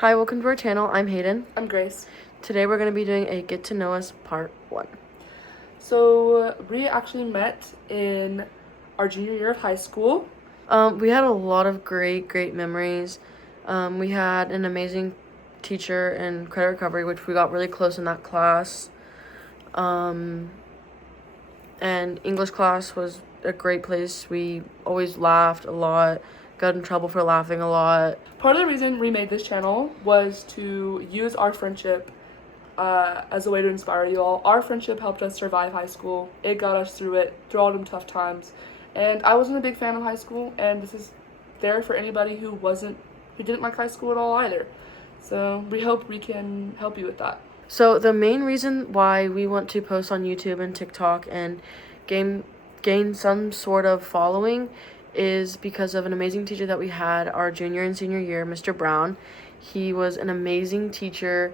Hi, welcome to our channel. I'm Hayden. I'm Grace. Today we're going to be doing a Get to Know Us Part 1. So we actually met in our junior year of high school. We had a lot of great memories. We had an amazing teacher in credit recovery, which we got really close in that class. And English class was a great place. We always laughed a lot, got in trouble for laughing a lot. Part of the reason we made this channel was to use our friendship as a way to inspire you all. Our friendship helped us survive high school. It got us through it, through all them tough times. And I wasn't a big fan of high school, and this is there for anybody who didn't like high school at all either. So we hope we can help you with that. So the main reason why we want to post on YouTube and TikTok and gain some sort of following is because of an amazing teacher that we had our junior and senior year, Mr. Brown. He was an amazing teacher,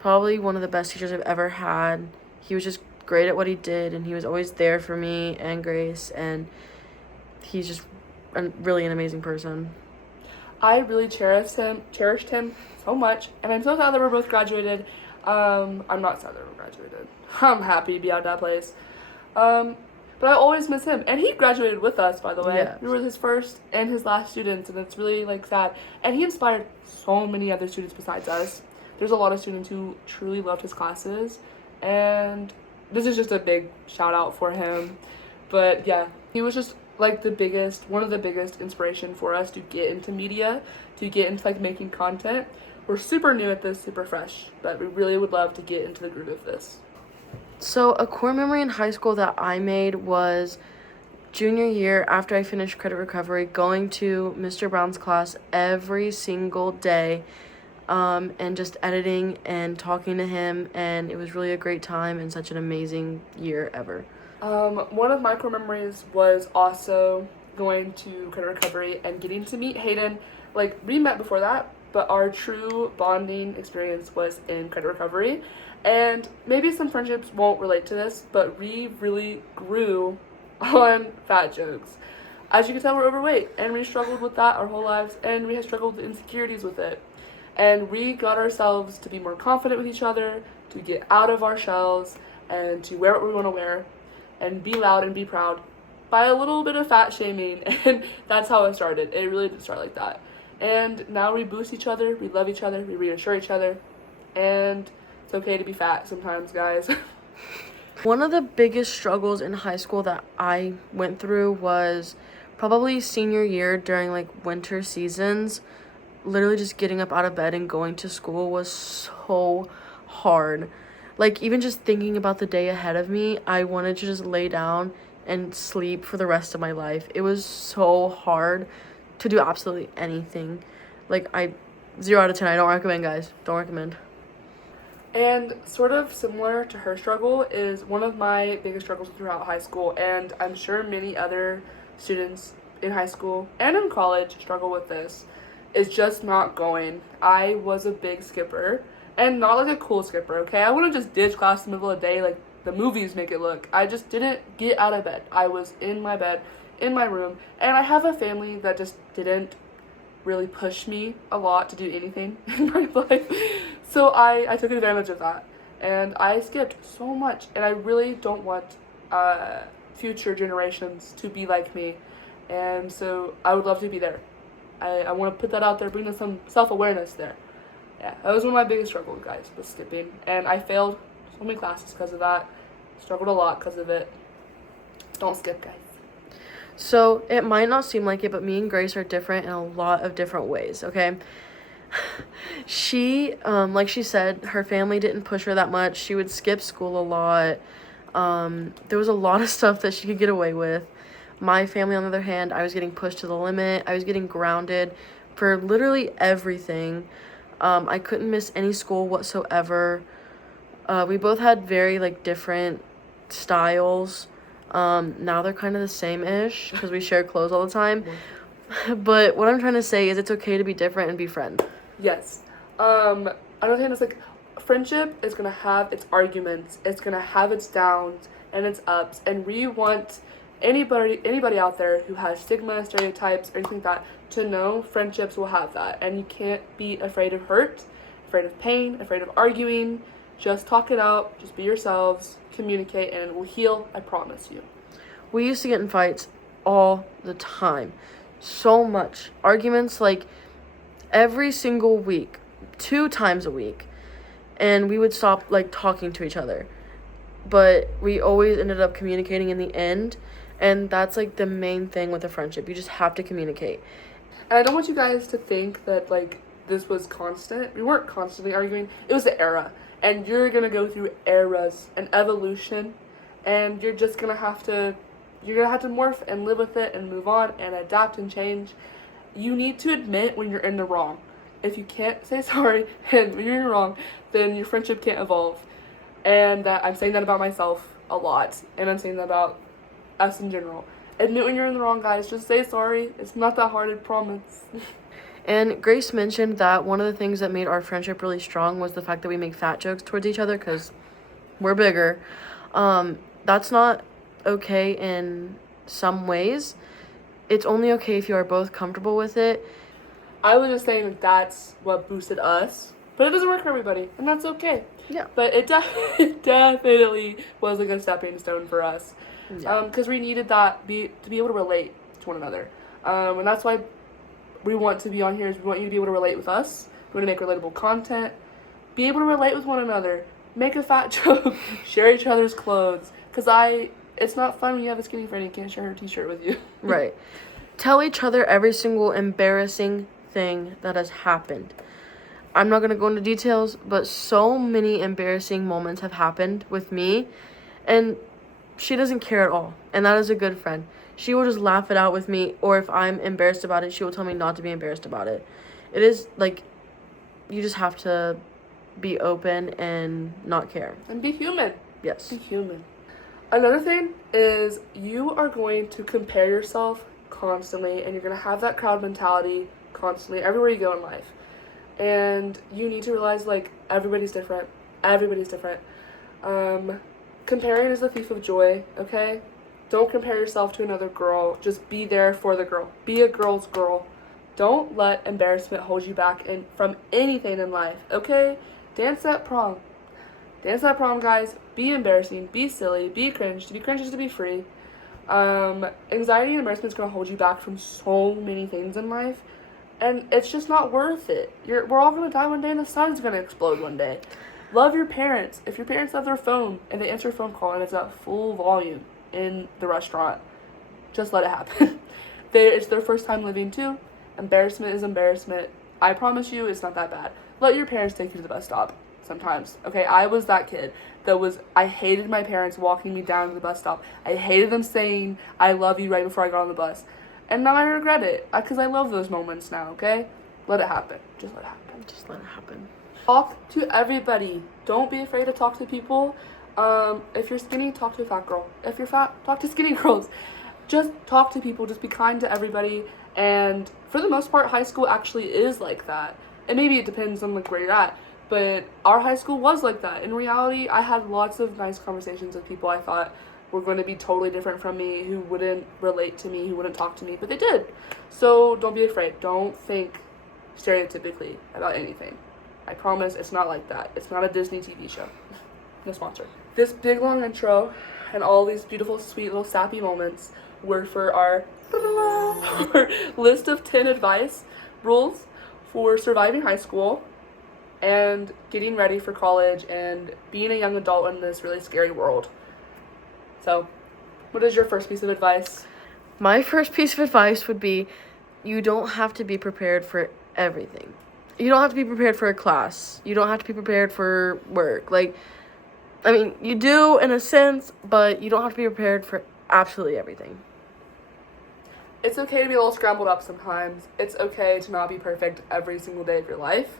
probably one of the best teachers I've ever had. He was just great at what he did, and he was always there for me and Grace, and he's just really an amazing person. I really cherished him so much, and I'm so sad that we're both graduated. I'm not sad that we're graduated. I'm happy to be out of that place. But I always miss him, and he graduated with us, by the way. Yes. We were his first and his last students, and it's really sad. And he inspired so many other students besides us. There's a lot of students who truly loved his classes, and this is just a big shout out for him. But yeah, he was just like one of the biggest inspiration for us to get into media, to get into like making content. We're super new at this, super fresh, but we really would love to get into the groove of this. So a core memory in high school that I made was junior year after I finished credit recovery, going to Mr. Brown's class every single day, and just editing and talking to him, and it was really a great time and such an amazing year ever. One of my core memories was also going to credit recovery and getting to meet Hayden. Like, we met before that, but our true bonding experience was in credit recovery. And maybe some friendships won't relate to this, but we really grew on fat jokes. As you can tell, we're overweight, and we struggled with that our whole lives, and we have struggled with insecurities with it. And we got ourselves to be more confident with each other, to get out of our shells, and to wear what we want to wear, and be loud and be proud by a little bit of fat shaming. And that's how it started. It really did start like that. And now we boost each other, we love each other, we reassure each other, and it's okay to be fat sometimes, guys. One of the biggest struggles in high school that I went through was probably senior year during like winter seasons. Literally just getting up out of bed and going to school was so hard. Like, even just thinking about the day ahead of me, I wanted to just lay down and sleep for the rest of my life. It was so hard to do absolutely anything. Like, 0 out of 10, I don't recommend, guys. Don't recommend. And sort of similar to her struggle is one of my biggest struggles throughout high school, and I'm sure many other students in high school and in college struggle with this, is just not going. I was a big skipper, and not like a cool skipper, okay? I wouldn't just ditch class in the middle of the day like the movies make it look. I just didn't get out of bed. I was in my bed, in my room, and I have a family that just didn't really push me a lot to do anything in my life. So I took advantage of that, and I skipped so much, and I really don't want future generations to be like me, and so I would love to be there. I want to put that out there, bring some self-awareness there. Yeah, that was one of my biggest struggles, guys, was skipping, and I failed so many classes because of that, struggled a lot because of it. Don't skip, guys. So, it might not seem like it, but me and Grace are different in a lot of different ways, okay? She, like she said, her family didn't push her that much. She would skip school a lot. There was a lot of stuff that she could get away with. My family, on the other hand, I was getting pushed to the limit. I was getting grounded for literally everything. I couldn't miss any school whatsoever. We both had very, like, different styles. Now they're kind of the same-ish because we share clothes all the time. But what I'm trying to say is it's okay to be different and be friends. Yes. I understand it's like friendship is gonna have its arguments, it's gonna have its downs and its ups, and we want anybody out there who has stigma, stereotypes, or anything like that, to know friendships will have that. And you can't be afraid of hurt, afraid of pain, afraid of arguing. Just talk it out, just be yourselves, communicate, and it will heal, I promise you. We used to get in fights all the time. So much. Arguments like every single week, 2 times a week. And we would stop like talking to each other. But we always ended up communicating in the end. And that's like the main thing with a friendship. You just have to communicate. And I don't want you guys to think that like this was constant. We weren't constantly arguing. It was the era. And you're gonna go through eras and evolution, and you're gonna have to morph and live with it and move on and adapt and change. You need to admit when you're in the wrong. If you can't say sorry and when you're in the wrong, then your friendship can't evolve. And I'm saying that about myself a lot, and I'm saying that about us in general. Admit when you're in the wrong, guys. Just say sorry. It's not that hard, I promise. And Grace mentioned that one of the things that made our friendship really strong was the fact that we make fat jokes towards each other because we're bigger. That's not okay in some ways. It's only okay if you are both comfortable with it. I was just saying that that's what boosted us, but it doesn't work for everybody, and that's okay. Yeah. But it definitely was like a stepping stone for us, because we needed that to be able to relate to one another, and that's why we want to be on here. Is we want you to be able to relate with us. We want to make relatable content, be able to relate with one another, make a fat joke, share each other's clothes. Because it's not fun when you have a skinny friend and you can't share her t-shirt with you. Right. Tell each other every single embarrassing thing that has happened. I'm not going to go into details, but so many embarrassing moments have happened with me, and she doesn't care at all, and that is a good friend. She will just laugh it out with me, or if I'm embarrassed about it, she will tell me not to be embarrassed about it. It is, like, you just have to be open and not care. And be human. Yes. Be human. Another thing is you are going to compare yourself constantly, and you're going to have that crowd mentality constantly everywhere you go in life. And you need to realize, like, everybody's different. Everybody's different. Comparing is the thief of joy, okay? Don't compare yourself to another girl. Just be there for the girl. Be a girl's girl. Don't let embarrassment hold you back from anything in life, okay? Dance that prom. Dance that prom, guys. Be embarrassing. Be silly. Be cringe. To be cringe is to be free. Anxiety and embarrassment is going to hold you back from so many things in life. And it's just not worth it. We're all going to die one day, and the sun's going to explode one day. Love your parents. If your parents have their phone and they answer a phone call and it's at full volume in the restaurant, just let it happen. It's their first time living too. Embarrassment is embarrassment. I promise you it's not that bad. Let your parents take you to the bus stop sometimes. Okay, I was that kid I hated my parents walking me down to the bus stop. I hated them saying I love you right before I got on the bus. And now I regret it because I love those moments now, okay? Let it happen. Just let it happen. Just let it happen. Talk to everybody. Don't be afraid to talk to people. If you're skinny, talk to a fat girl. If you're fat, talk to skinny girls. Just talk to people. Just be kind to everybody. And for the most part, high school actually is like that. And maybe it depends on like where you're at. But our high school was like that. In reality, I had lots of nice conversations with people I thought were going to be totally different from me, who wouldn't relate to me, who wouldn't talk to me, but they did. So don't be afraid. Don't think stereotypically about anything. I promise it's not like that. It's not a Disney TV show. No sponsor. This big long intro and all these beautiful, sweet little sappy moments were for our list of 10 advice rules for surviving high school and getting ready for college and being a young adult in this really scary world. So, what is your first piece of advice? My first piece of advice would be you don't have to be prepared for everything. You don't have to be prepared for a class. You don't have to be prepared for work. I mean, you do in a sense, but you don't have to be prepared for absolutely everything. It's okay to be a little scrambled up sometimes. It's okay to not be perfect every single day of your life.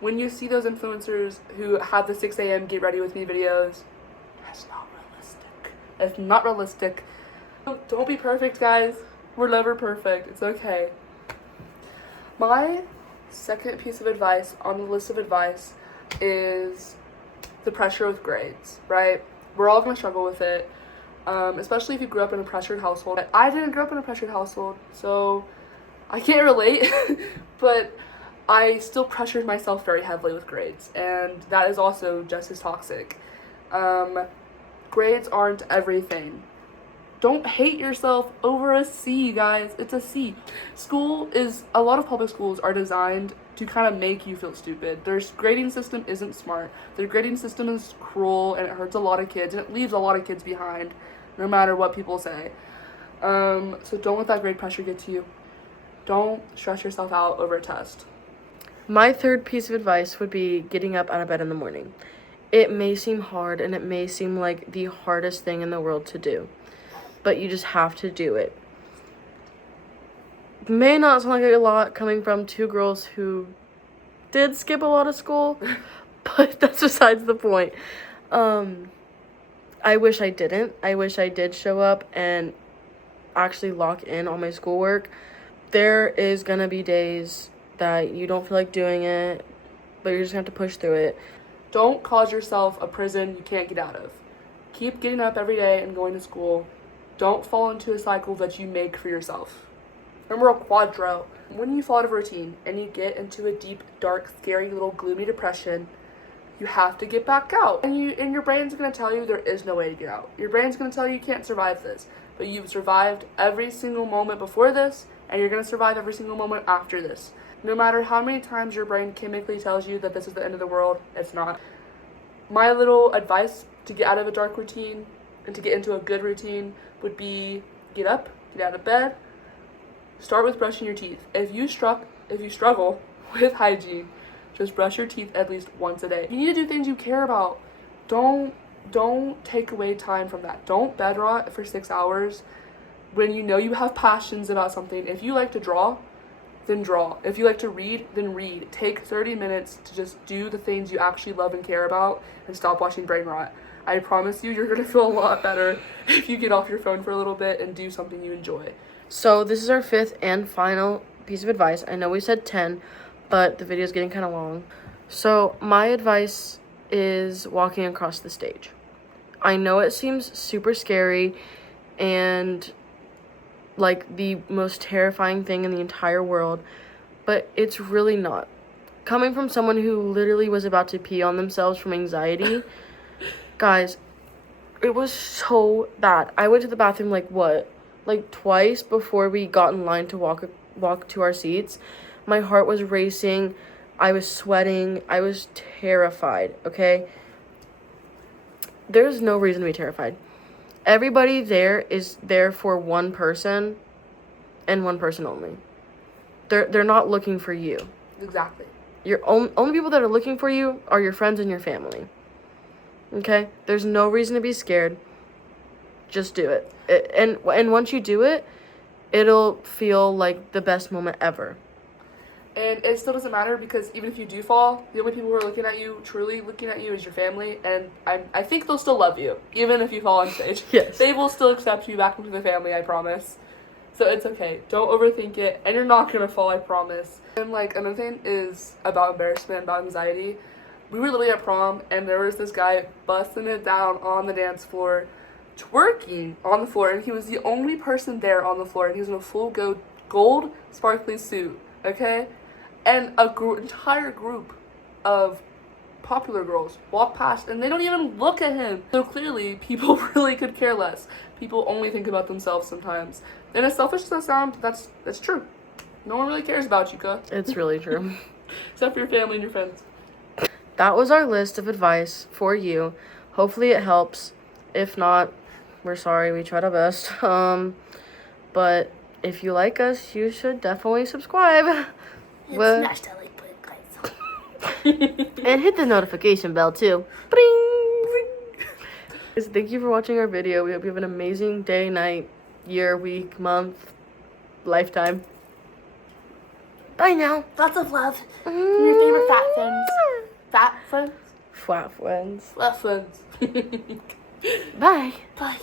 When you see those influencers who have the 6 a.m. get ready with me videos, that's not realistic. It's not realistic. Don't be perfect, guys. We're never perfect. It's okay. My second piece of advice on the list of advice is the pressure with grades, right? We're all going to struggle with it. especially if you grew up in a pressured household. I didn't grow up in a pressured household, so I can't relate, but I still pressured myself very heavily with grades, and that is also just as toxic. Grades aren't everything. Don't hate yourself over a C, guys. It's a C. A lot of public schools are designed to kind of make you feel stupid. Their grading system isn't smart. Their grading system is cruel, and it hurts a lot of kids, and it leaves a lot of kids behind, no matter what people say. So don't let that grade pressure get to you. Don't stress yourself out over a test. My third piece of advice would be getting up out of bed in the morning. It may seem hard, and it may seem like the hardest thing in the world to do, but you just have to do it. May not sound like a lot coming from two girls who did skip a lot of school, but that's besides the point. I wish I didn't. I wish I did show up and actually lock in on my schoolwork. There is gonna be days that you don't feel like doing it, but you're just gonna have to push through it. Don't cause yourself a prison you can't get out of. Keep getting up every day and going to school. Don't fall into a cycle that you make for yourself. Remember a quadro. When you fall out of a routine and you get into a deep, dark, scary, little gloomy depression, you have to get back out. And your brain's gonna tell you there is no way to get out. Your brain's gonna tell you you can't survive this. But you've survived every single moment before this, and you're gonna survive every single moment after this. No matter how many times your brain chemically tells you that this is the end of the world, it's not. My little advice to get out of a dark routine and to get into a good routine would be get up, get out of bed, start with brushing your teeth. If you struggle with hygiene, just brush your teeth at least once a day. You need to do things you care about. Don't take away time from that. Don't bed rot for 6 hours when you know you have passions about something. If you like to draw, then draw. If you like to read, then read. Take 30 minutes to just do the things you actually love and care about and stop watching brain rot. I promise you're going to feel a lot better if you get off your phone for a little bit and do something you enjoy. So this is our fifth and final piece of advice. I know we said 10, but the video is getting kind of long. So my advice is walking across the stage. I know it seems super scary and like the most terrifying thing in the entire world, but it's really not. Coming from someone who literally was about to pee on themselves from anxiety, guys, it was so bad. I went to the bathroom like twice before we got in line to walk to our seats. My heart was racing. I was sweating. I was terrified, okay? There's no reason to be terrified. Everybody there is there for one person and one person only. They're not looking for you. Exactly. Your only people that are looking for you are your friends and your family. Okay? There's no reason to be scared. Just do it. And once you do it, it'll feel like the best moment ever. And it still doesn't matter because even if you do fall, the only people who are looking at you, truly looking at you, is your family. And I think they'll still love you, even if you fall on stage. Yes. They will still accept you back into the family, I promise. So it's okay. Don't overthink it. And you're not going to fall, I promise. And like another thing is about embarrassment, about anxiety. We were literally at prom, and there was this guy busting it down on the dance floor, twerking on the floor. And he was the only person there on the floor. And he was in a full gold sparkly suit. Okay? And entire group of popular girls walk past and they don't even look at him. So clearly, people really could care less. People only think about themselves sometimes. And as selfish as that sounds, that's true. No one really cares about you, Ka. It's really true. Except for your family and your friends. That was our list of advice for you. Hopefully it helps. If not, we're sorry. We tried our best. But if you like us, you should definitely subscribe. Smash that like button, guys. And hit the notification bell too. Bring! Thank you for watching our video. We hope you have an amazing day, night, year, week, month, lifetime. Bye now. Lots of love from your favorite fat friends. Fat friends? Fat friends. Fat friends. Bye. Bye.